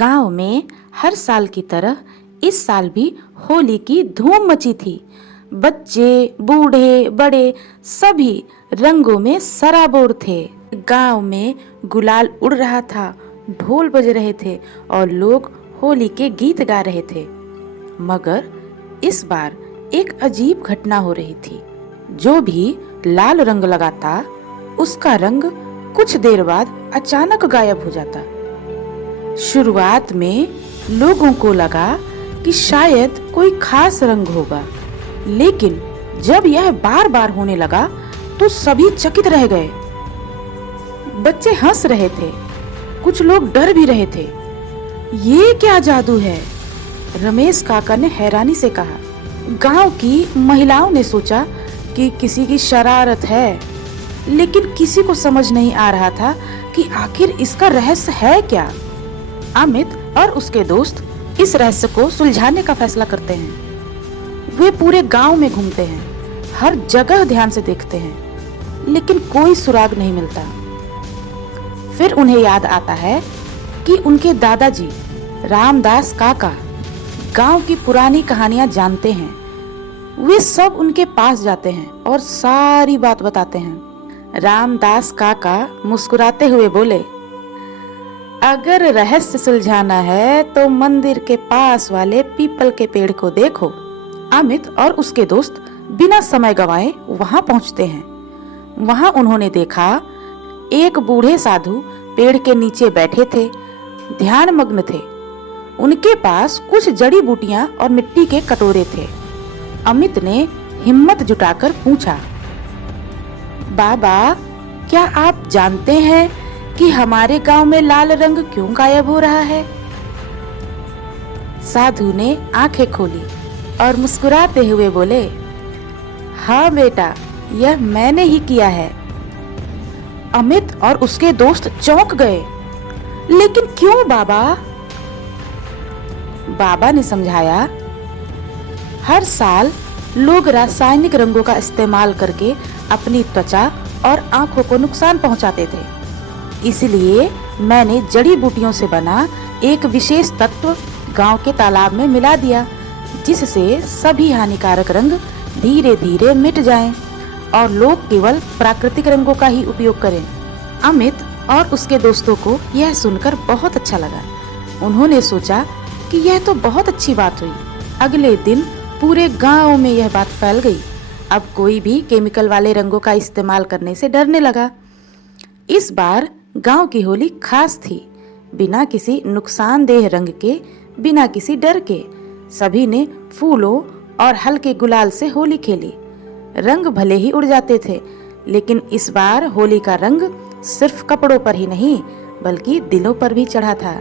गांव में हर साल की तरह इस साल भी होली की धूम मची थी। बच्चे, बूढ़े, बड़े सभी रंगों में सराबोर थे। गांव में गुलाल उड़ रहा था, ढोल बज रहे थे और लोग होली के गीत गा रहे थे। मगर इस बार एक अजीब घटना हो रही थी। जो भी लाल रंग लगाता, उसका रंग कुछ देर बाद अचानक गायब हो जाता। शुरुआत में लोगों को लगा कि शायद कोई खास रंग होगा, लेकिन जब यह बार बार होने लगा तो सभी चकित रह गए। बच्चे हंस रहे थे, कुछ लोग डर भी रहे थे। ये क्या जादू है? रमेश काका ने हैरानी से कहा। गांव की महिलाओं ने सोचा कि किसी की शरारत है, लेकिन किसी को समझ नहीं आ रहा था कि आखिर इसका रहस्य है क्या। अमित और उसके दोस्त इस रहस्य को सुलझाने का फैसला करते हैं। वे पूरे गांव में घूमते हैं, हर जगह ध्यान से देखते हैं, लेकिन कोई सुराग नहीं मिलता। फिर उन्हें याद आता है कि उनके दादाजी रामदास काका गांव की पुरानी कहानियां जानते हैं। वे सब उनके पास जाते हैं और सारी बात बताते हैं। रामदास काका मुस्कुराते हुए बोले, अगर रहस्य सुलझाना है तो मंदिर के पास वाले पीपल के पेड़ को देखो। अमित और उसके दोस्त बिना समय गंवाए वहां पहुंचते हैं। वहां उन्होंने देखा एक बूढ़े साधु पेड़ के नीचे बैठे थे, ध्यान मग्न थे। उनके पास कुछ जड़ी बूटियां और मिट्टी के कटोरे थे। अमित ने हिम्मत जुटाकर पूछा, बाबा, क्या आप जानते हैं कि हमारे गांव में लाल रंग क्यों गायब हो रहा है? साधु ने आंखें खोली और मुस्कुराते हुए बोले, हाँ बेटा, यह मैंने ही किया है। अमित और उसके दोस्त चौंक गए। लेकिन क्यों बाबा? बाबा ने समझाया, हर साल लोग रासायनिक रंगों का इस्तेमाल करके अपनी त्वचा और आंखों को नुकसान पहुंचाते थे। इसलिए मैंने जड़ी बूटियों से बना एक विशेष तत्व गांव के तालाब में मिला दिया, जिससे सभी हानिकारक रंग धीरे धीरे मिट जाएं और लोग केवल प्राकृतिक रंगों का ही उपयोग करें। अमित और उसके दोस्तों को यह सुनकर बहुत अच्छा लगा। उन्होंने सोचा कि यह तो बहुत अच्छी बात हुई। अगले दिन पूरे गांव में यह बात फैल गई। अब कोई भी केमिकल वाले रंगों का इस्तेमाल करने से डरने लगा। इस बार गांव की होली खास थी। बिना किसी नुकसानदेह रंग के, बिना किसी डर के सभी ने फूलों और हल्के गुलाल से होली खेली। रंग भले ही उड़ जाते थे, लेकिन इस बार होली का रंग सिर्फ कपड़ों पर ही नहीं, बल्कि दिलों पर भी चढ़ा था।